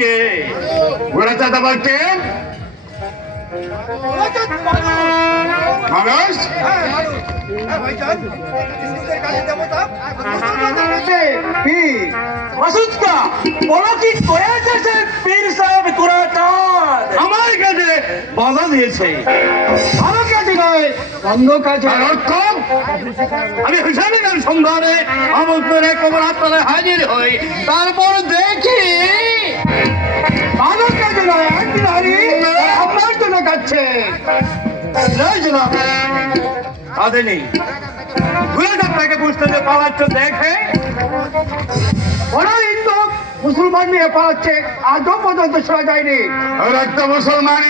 কে গোড়াচাঁদ আবার কে মানুষ মাসুদকা বলো কি কয়েছে সে পীর সাহেব কুরাকার আমার কাছে বাধা দিয়েছে। তারপর দেখি দেখে। মুসলমান নিয়ে পালাচ্ছে আজও পর্যন্ত শোনা যায়নি। একটা মুসলমান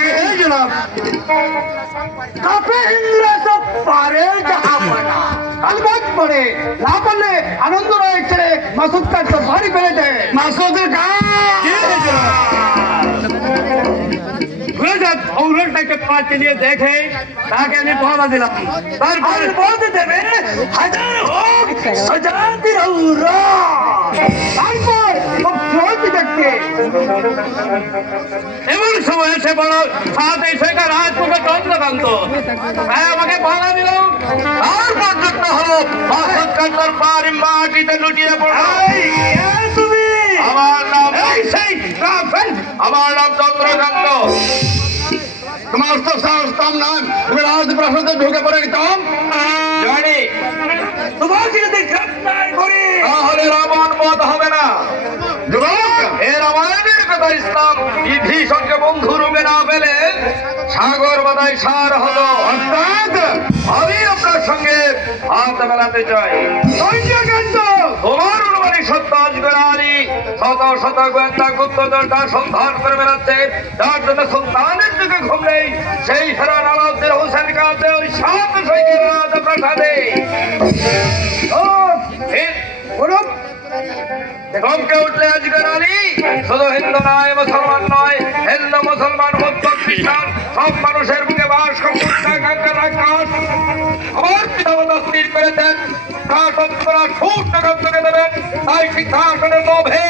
কাপে হিন্দুরা সব পারে আলবাদ পড়ে না পারলে আনন্দ রয়েছে মাসুদ তো ফেলে দেয়। মাসুদের নিয়ে দেখে তাকে আমি পাওয়া দিলাম। তারপরে আর বলতে দেবে হাজার হোক হাজার তারপর এমন সময় এসে বড় সাথে শেখা রাজপুরে চন্দ্রকান্ত। তাই আমাকে বাধা দিল। তারপর যুক্ত হলো মাসুদ কান্তার পারি মাটিতে লুটিয়ে পড়ল। তুমি! আমার নাম এই সেই আমার নাম চন্দ্রকান্ত। তোমার তো সাহস নয়। তুমি রাজপ্রাসাদে ঢুকে পড়ে গেতাম জানি তোমাকে যদি গ্রেফতার করি তাহলে রাবণ বধ হবে না। এ রামায়ণের কথা ইসলাম বিভীষণকে বন্ধু রূপে না পেলে সাগর বাদায় সার হলো। অর্থাৎ আমি আপনার সঙ্গে হাত মেলাতে চাই। তোমার করে উঠলে আজকের আলী শুধু হিন্দু নয়, মুসলমান নয়, হিন্দু, মুসলমান সব মানুষের বুকে বাস আকাশ। আমার পিতামাতা স্থির করেছেন। শাসন করা সুর টাকা দেবেন তাই সিংহাসনের লোভে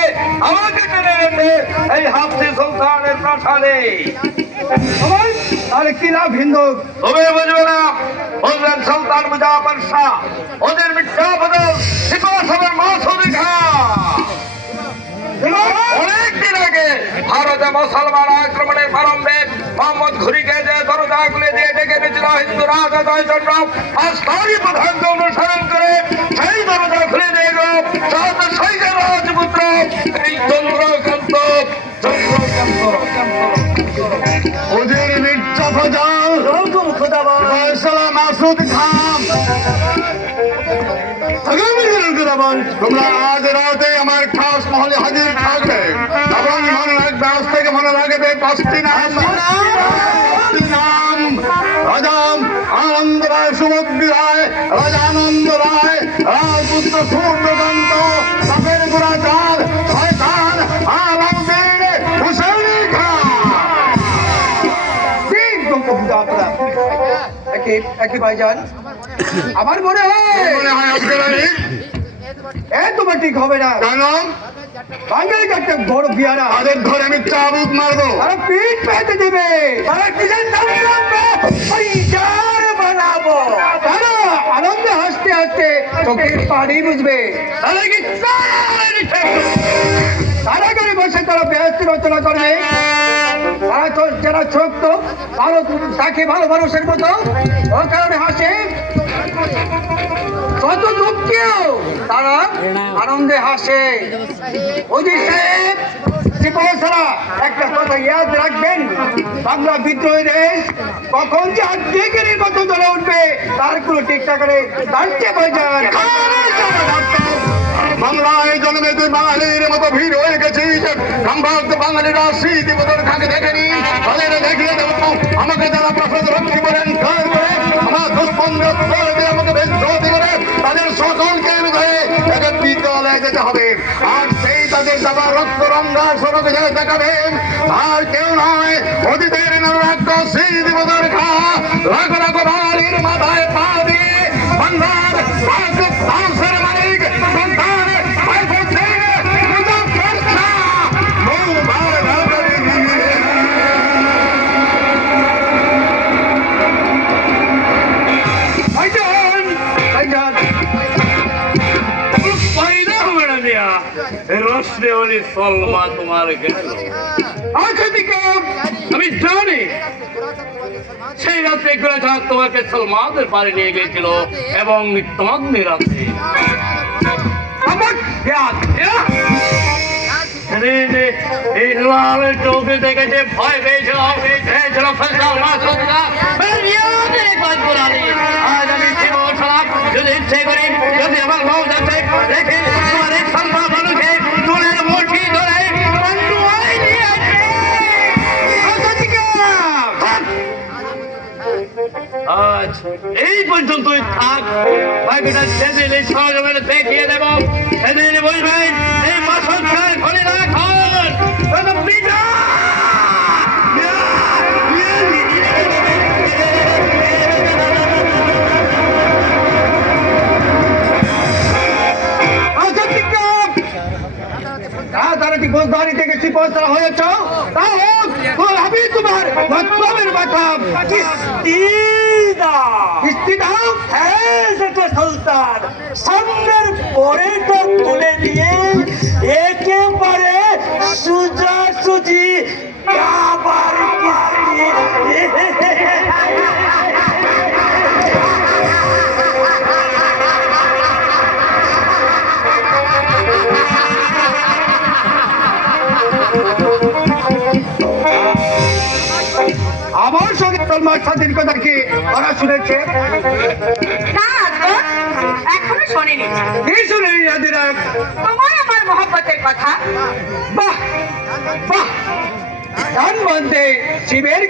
আমাকে টেনে এনেছে এই হাফসি সুলতানের প্রাসাদে। তাহলে কি লাভ হিন্দু? তবে বুঝবে না বুঝলেন সুলতান মুজাফর শাহ। ওদের মিথ্যা বদল সিংহাসনের মাসুদি খা অনেকদিন আগে ভারতে মুসলমান আক্রমণের প্রারম্ভে মোহাম্মদ ঘুরিকে যে দরজা খুলে দিয়ে ডেকে এনেছিল হিন্দু রাজা জয়চন্দ্র আজ তারই প্রধানকে অনুসরণ করে সেই দরজা খুলে দিয়ে গেল সাথে সৈকের রাজপুত্র। এই চন্দ্রকান্ত ওদের মির্জা ফজল রকম মাসুদ খান আগামী আজ রাতে আমার খাস মহলে হাজির থাকবে। এবং মনে রাখবে আজ থেকে মনে রাখবে পাঁচটি নাম। নাম। রাজাম আনন্দ রায় সুমদ্রি রায় রাজা আনন্দ রায়, রাজপুত্র সূর্যকান্ত সাপের গুরাচার শয়তান, আলাউদ্দিন হুসেনি খান ঠিক গঙ্গা আপনার। একে একে ভাইজান আমার মনে হয় মনে হয় তোমার ঠিক হবে না। কেন? বাঙালি একটা বড় বিয়ারা তাদের ধরে আমি চাবুক মারবো। তারা পিঠ পেতে দেবে। তারা কিসের পরিচার বানাবো। তারা আনন্দে হাসতে হাসতে চোখের পানি বুঝবে। তাহলে কি তারা করে বসে তারা ব্যস্ত রচনা করবে। যারা ছোট্ট ভালো তাকে ভালো মানুষের মতো। ও কারণে হাসে। কত দুঃখেও তারা আনন্দে হাসে। ত্রিপুরা একটা কথা ইয়াদ রাখবেন। বাংলা বিদ্রোহী দেশ কখন যে আর্ধেকের মতো ধরে উঠবে। তার কোনো ঠিকঠাক করে বাঙালির মতো ভিড় হয়ে গেছিস। সম্ভবত বাঙালিরা স্মৃতি বদল থাকে দেখেনি তাদের দেখিয়ে দেবো। আমাকে যারা প্রসাদ রক্ষী করেন আর সেই তাদের রক্ত, রঙ্গা সড়কে যায় দেখাবেন আর কেউ নয়। অতীতের নামরাজ্য স্মৃতি বদল খা লাখ লাখ সলমা তোমার আমি জানি। সেই রাত্রে গুলাঘাট তোমাকে সলমাদের বাড়ি নিয়ে গিয়েছিল এবং তোমাদের রাত্রে আমার চোখে দেখেছে যদি ইচ্ছে করি, যদি আমার মৌ যাচ্ছে রেখে তোমার এই সলমা মানুষে এই পর্যন্তই থাক। বাকিটা সেদিন এই দেখিয়ে দেব। সেদিন বলবেন এই মাসনকার ঘরে রাখন থেকে হয়েছ? তা হোক তোর আমি তোমার মতলবের কথা কিস্তি দাও হ্যাঁ সেটা সুলতান। সামনের পরেটা কি ওরা শুনেছে? না এখনও শোনেনি। কি শুনে ইয়াদিরা তোমার আমার মহব্বতের কথা। বাহ বাহ। গান বন্ধে শিবের